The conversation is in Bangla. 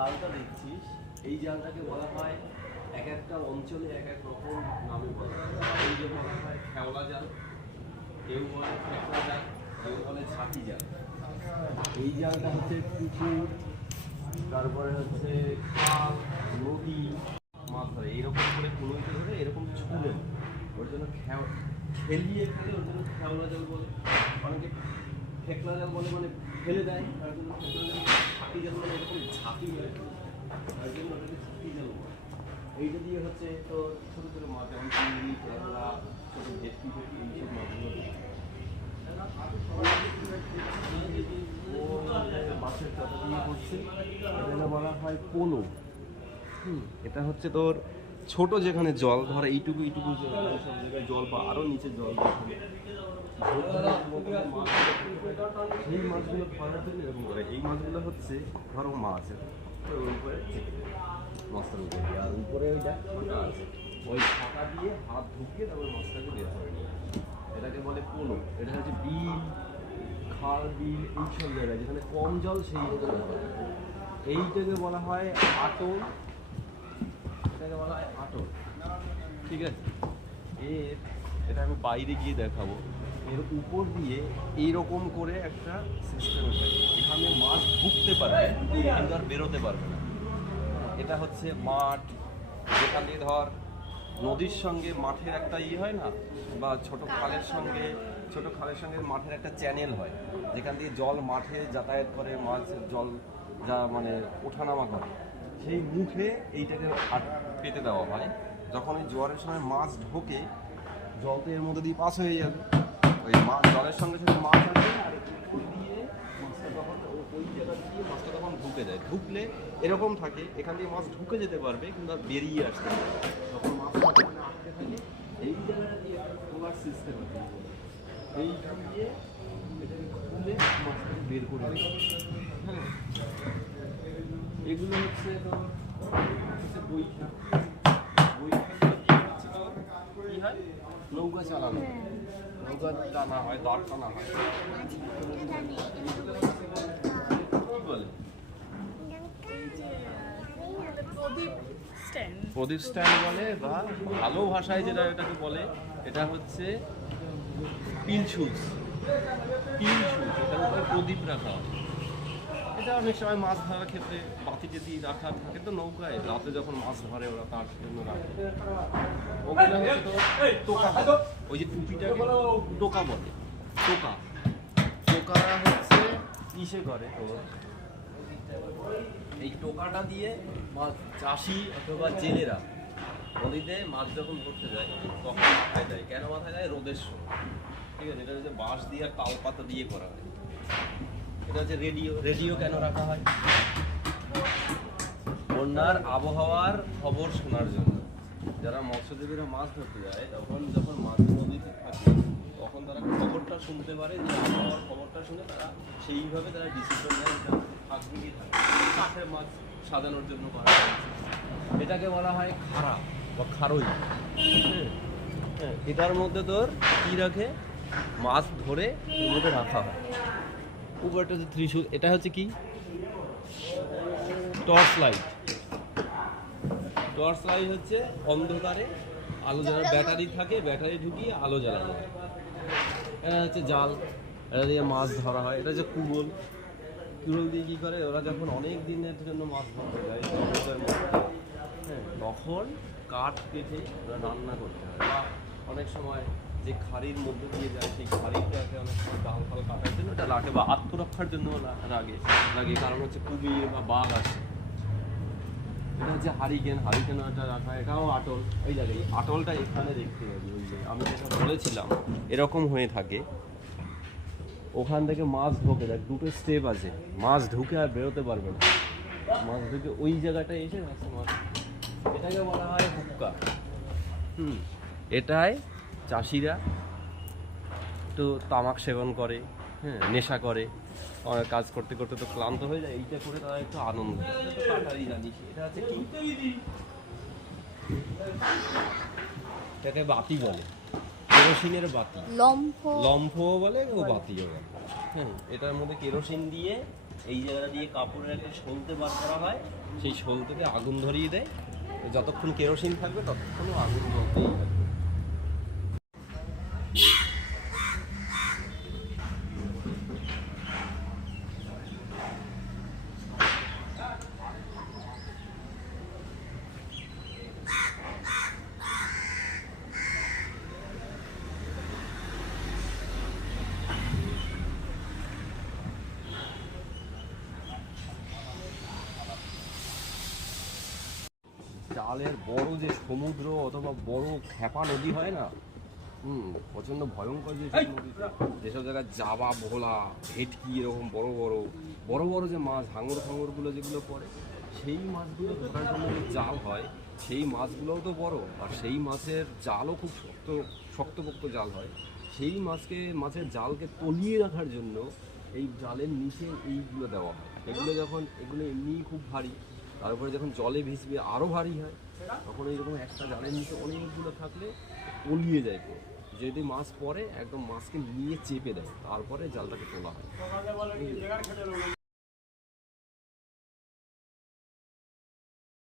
জালটা দেখছিস, এই জালটাকে বলা হয় এক একটা অঞ্চলে এক এক রকম নামে বলা হয়। এই বলা হয় খেওলা জাল, কেউ বলে খেকলা জাল, কেউ বলে ছাটি জাল। এই জালটা হচ্ছে পুকুর, তারপরে হচ্ছে খাল, নদী, মাছ ধরে। এইরকম করে কুলোইতে ধরে এরকম ছুলে ওর জন্য খেও, খেলিয়ে খেলে ওর জন্য খেওলা জাল বলে। অনেকে খেকলা জাল বলে মানে ফেলে দেয়, তার জন্য খেকলা জাল ছাটি জাল মানে এরকম ঝাঁকি মেরে। তার জন্য ওটাকে ছাটি জাল এইটা দিয়ে হচ্ছে তো ছোটো ছোটো মাছ যেমন চিংড়ি খেকলা ছোটো ভেটকি ফেটকি এইসব মাছগুলো হয় এটা হচ্ছে তোর ছোট যেখানে জল, ধর এইটুকু এইটুকু সব জায়গায় জল বা আরও নিচে জল সেই মাছগুলো ধরার এরকম করে। এই মাছগুলো হচ্ছে ধরো মাছ উপরে উপরে আর উপরে ওইটা ফাঁকা ওই ফাঁকা দিয়ে হাত ঢুকিয়ে তারপর মাছটাকে বের করে এটাকে বলে পোলো এটা হচ্ছে বিল খাল বিল এইসব জায়গায় যেখানে কম জল সেই জায়গায়। এইটাকে বলা হয় আটল এটাকে বলা হয় আটল ঠিক আছে এর এটা আমি বাইরে গিয়ে দেখাবো এর উপর দিয়ে এইরকম করে একটা সিস্টেম এখানে মাছ ঢুকতে পারবে কিন্তু আর বেরোতে পারবে না এটা হচ্ছে মাঠ যেখান ধর নদীর সঙ্গে মাঠের একটা ই হয় না বা ছোট খালের সঙ্গে ছোট খালের সঙ্গে মাঠের একটা চ্যানেল হয় যেখান দিয়ে জল মাঠে যাতায়াত করে মাছ জল যা মানে ওঠানামা করে সেই মুখে এইটাকে পেতে দেওয়া হয়। যখন এই জোয়ারের সময় মাছ ঢোকে, জল তো এর মধ্যে দিয়ে পাস হয়ে যাবে। ওই মাছ জলের সঙ্গে সঙ্গে মাছ আসবে আর দিয়ে মাছটা তখন ওই জায়গা দিয়ে মাছটা তখন ঢুকে যায় ঢুকলে এরকম থাকে, এখান দিয়ে মাছ ঢুকে যেতে পারবে আর বেরিয়ে আসতে পারবে। না। যখন মাছটা ওখানে আটকে থাকে, এই জায়গাটা দিয়ে খোলার সিস্টেম আছে। এইখান দিয়ে এটাকে খুলে মাছটাকে বের করে দেবে হ্যাঁ। এগুলো হচ্ছে হচ্ছে বৈঠা বৈঠা হয়? নৌকা চালানো। নৌকা টানা হয়, দাঁড় টানা হয়। কি বলে? প্রদীপ স্ট্যান্ড বলে বা ভালো ভাষায় যেটা এটাকে বলে, এটা হচ্ছে পিল শুজ। পিল শুজ উপরে প্রদীপ রাখা হয়। এটা অনেক সময় মাছ ধরার ক্ষেত্রে বাতি যদি রাখা থাকে তো নৌকায় রাতে যখন মাছ ধরে ওরা তার জন্য রাখে। ওগুলো হচ্ছে টোকা। বলে। ওই যে টুপিটাকে টোকা বলে টোকা। টোকা হচ্ছে কিসে করে তোর এই টোকাটা দিয়ে মাছ চাষি অথবা জেলেরা নদীতে মাছ যখন ধরতে যায় তখন মাথায় দেয়। কেন মাথায় দেয়? রোদের সময়। ঠিক আছে? এটা হচ্ছে বাঁশ দিয়ে আর তাল পাতা দিয়ে করা হয়। এটা হচ্ছে রেডিও রেডিও কেন রাখা হয়? বন্যার আবহাওয়ার খবর শোনার জন্য। যারা মৎস্যজীবীরা মাছ ধরতে যায় তখন যখন মাছ নদীতে থাকে তখন তারা খবরটা শুনতে পারে যে আবহাওয়ার খবরটা শুনে তারা সেইভাবে তারা ডিসিশন নেয় এটা কাঠের মাছ সাজানোর জন্য করা এটাকে বলা হয় খাড়া বা খারই। হ্যাঁ হ্যাঁ, এটার মধ্যে তোর কি রাখে? মাছ ধরে রাখা হয়। উপরটা হচ্ছে ত্রিশূল এটা হচ্ছে কি? টর্চ লাইট টর্চ লাইট হচ্ছে অন্ধকারে, আলো জ্বালা, ব্যাটারি থাকে, ব্যাটারি ঢুকিয়ে আলো জ্বালানো এটা হচ্ছে জাল, এটা দিয়ে মাছ ধরা হয়, এটা হচ্ছে কুবল কুবল দিয়ে কী করে? ওরা যখন অনেক দিনের জন্য মাছ ধরতে যায় হ্যাঁ তখন কাঠ কেটে ওরা রান্না করতে হয়। বা অনেক সময় যে খাড়ির মধ্যে দিয়ে যায়, সেই খাড়িটাকে অনেক সময় ডাল ফাল কাটার জন্য এটা লাগে বা আত্মরক্ষার জন্য লাগে লাগে কারণ হচ্ছে কুমির বা বাঘ আছে। এটা হচ্ছে হারিকেন হারিকেন একটা রাখা, এটাও আটল। ওই জায়গায় এই আটলটা এখানে দেখতে পাবি ওই যে আমি যেটা বলেছিলাম, এরকম হয়ে থাকে। ওখান থেকে মাছ ঢোকে, দেখ, দুটো স্টেপ আছে। মাছ ঢুকে আর বেরোতে পারবে না। মাছ ঢুকে ওই জায়গাটায় এসে মাছ এটাকে বলা হয় হুক্কা। হুম এটায় চাষিরা তো তামাক সেবন করে হ্যাঁ নেশা করে অনেক কাজ করতে করতে তো ক্লান্ত হয়ে যায় এইটা করে তারা একটু আনন্দ জানিস এটা হচ্ছে কি? এটাকে বাতি বলে। কেরোসিনের বাতি। লম্ফ। লম্ফ বলে ও বাতিও বলে। হ্যাঁ এটার মধ্যে কেরোসিন দিয়ে এই জায়গাটা দিয়ে কাপড়ের একটা সলতে বার করা হয়। সেই সলতেতে আগুন ধরিয়ে দেয়। যতক্ষণ কেরোসিন থাকবে ততক্ষণও আগুন জ্বলতেই থাকবে। জালের বড় যে সমুদ্র অথবা বড় খেপা নদী হয় না হুম প্রচণ্ড ভয়ঙ্কর যে সব যেসব জায়গায় জাবা ভোলা ভেটকি এরকম বড় বড় বড় বড় যে মাছ হাঙর ফাঙরগুলো যেগুলো পড়ে সেই মাছগুলো ধরার জন্য যে জাল হয় সেই মাছগুলোও তো বড় আর সেই মাছের জালও খুব শক্ত শক্তপোক্ত জাল হয়। সেই মাছকে মাছের জালকে তলিয়ে রাখার জন্য এই জালের নিচে এইগুলো দেওয়া হয়। এগুলো যখন এগুলো এমনিই খুব ভারী তারপরে যখন জলে ভিজবে আরও ভারী হয়, তখন এইরকম একটা জালের নিচে অনেকগুলো থাকলে তলিয়ে যায় পুরো। যদি মাছ পরে একদম মাছকে নিয়ে চেপে দেয়, তারপরে জালটাকে তোলা হয়।